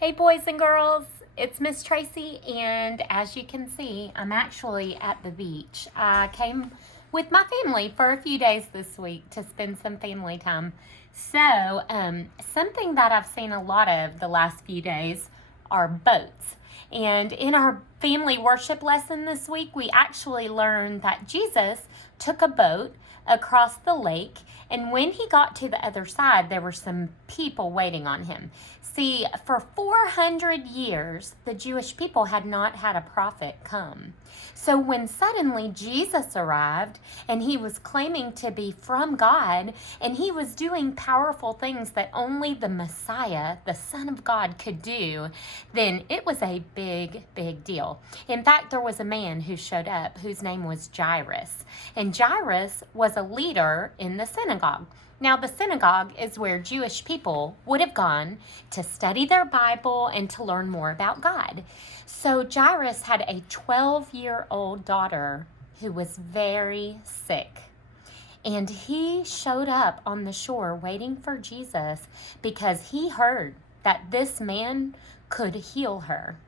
Hey boys and girls, it's Miss Tracy, and as you can see, I'm actually at the beach. I came with my family for a few days this week to spend some family time. So, something that I've seen a lot of the last few days are boats. And in our family worship lesson this week, we actually learned that Jesus took a boat across the lake, and when he got to the other side, there were some people waiting on him. See, for 400 years, the Jewish people had not had a prophet come. So when suddenly Jesus arrived and he was claiming to be from God and he was doing powerful things that only the Messiah, the Son of God, could do, then it was a big, big deal. In fact, there was a man who showed up whose name was Jairus. And Jairus was a leader in the synagogue. Now, the synagogue is where Jewish people would have gone to study their Bible and to learn more about God. So Jairus had a 12-year-old daughter who was very sick. And he showed up on the shore waiting for Jesus because he heard that this man could heal her.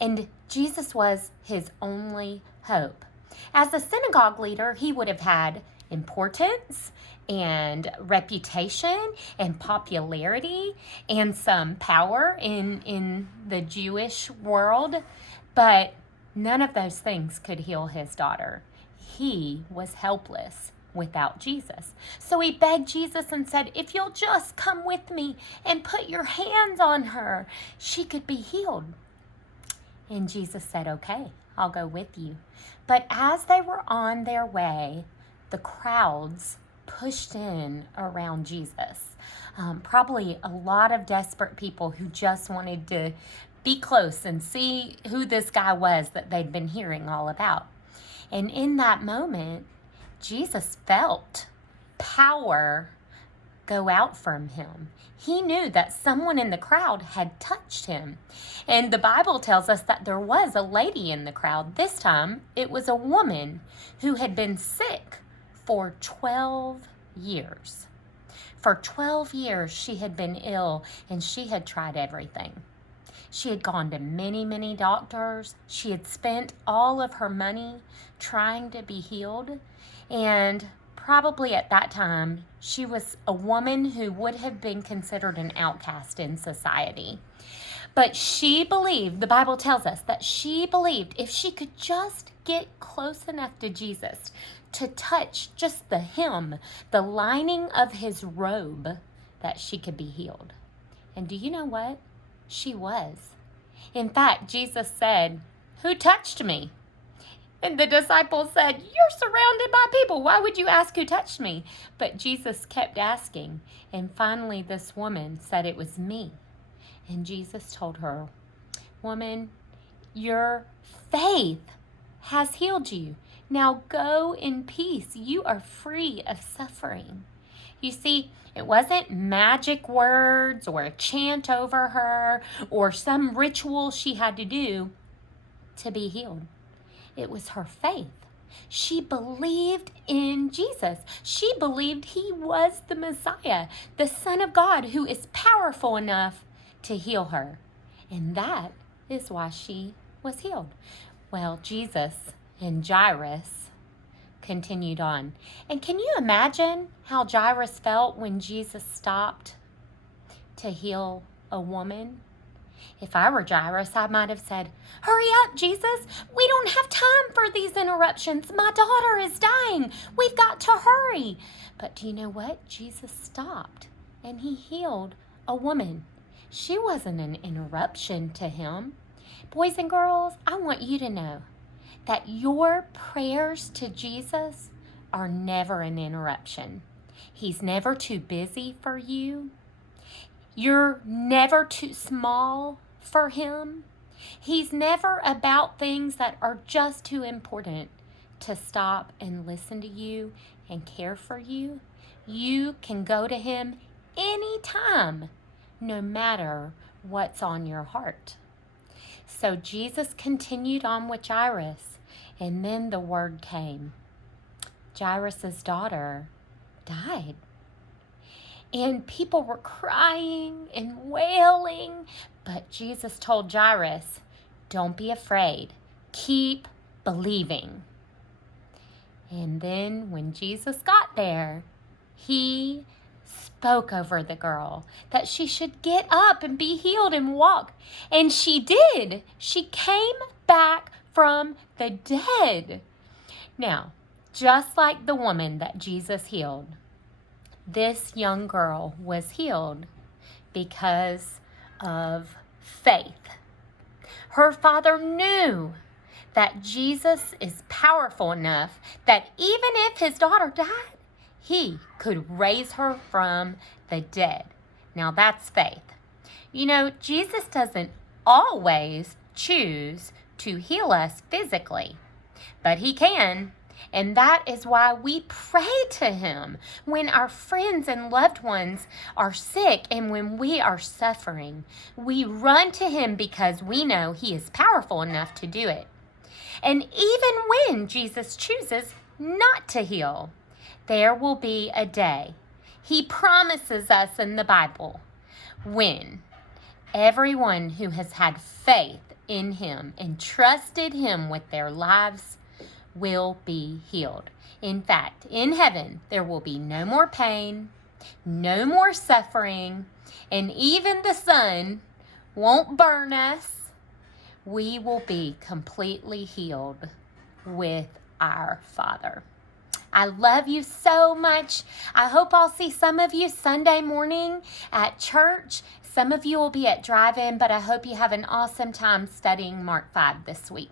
And Jesus was his only hope. As a synagogue leader, he would have had importance and reputation and popularity and some power in the Jewish world, but none of those things could heal his daughter. He was helpless without Jesus. So he begged Jesus and said, if you'll just come with me and put your hands on her, she could be healed. And Jesus said, okay, I'll go with you. But as they were on their way, the crowds pushed in around Jesus. Probably a lot of desperate people who just wanted to be close and see who this guy was that they'd been hearing all about. And in that moment, Jesus felt power go out from him. He knew that someone in the crowd had touched him. And the Bible tells us that there was a lady in the crowd. This time, it was a woman who had been sick for 12 years. For 12 years, she had been ill and she had tried everything. She had gone to many, many doctors. She had spent all of her money trying to be healed. And probably at that time, she was a woman who would have been considered an outcast in society. But she believed, the Bible tells us that she believed if she could just get close enough to Jesus to touch just the hem, the lining of his robe, that she could be healed. And do you know what? She was. In fact, Jesus said, "Who touched me?" And the disciples said, "You're surrounded by people. Why would you ask who touched me?" But Jesus kept asking. And finally, this woman said, "It was me." And Jesus told her, "Woman, your faith has healed you. Now go in peace. You are free of suffering." You see, it wasn't magic words or a chant over her or some ritual she had to do to be healed. It was her faith. She believed in Jesus. She believed he was the Messiah, the Son of God, who is powerful enough to heal her. And that is why she was healed. Well, Jesus and Jairus continued on. And can you imagine how Jairus felt when Jesus stopped to heal a woman? If I were Jairus, I might have said, "Hurry up, Jesus. We don't have time for these interruptions. My daughter is dying. We've got to hurry." But do you know what? Jesus stopped and he healed a woman. She wasn't an interruption to him. Boys and girls, I want you to know that your prayers to Jesus are never an interruption. He's never too busy for you. You're never too small for him. He's never about things that are just too important to stop and listen to you and care for you. You can go to him anytime, no matter what's on your heart. So Jesus continued on with Jairus, and then the word came. Jairus' daughter died. and people were crying and wailing. But Jesus told Jairus, don't be afraid. Keep believing. And then when Jesus got there, he spoke over the girl that she should get up and be healed and walk. And she did. She came back from the dead. Now, just like the woman that Jesus healed, this young girl was healed because of faith. Her father knew that Jesus is powerful enough that even if his daughter died, he could raise her from the dead. Now that's faith. You know, Jesus doesn't always choose to heal us physically, but he can. And that is why we pray to him when our friends and loved ones are sick and when we are suffering. We run to him because we know he is powerful enough to do it. And even when Jesus chooses not to heal, there will be a day, he promises us in the Bible, when everyone who has had faith in him and trusted him with their lives will be healed. In fact, in heaven, there will be no more pain, no more suffering, and even the sun won't burn us. We will be completely healed with our Father. I love you so much. I hope I'll see some of you Sunday morning at church. Some of you will be at drive-in, but I hope you have an awesome time studying Mark 5 this week.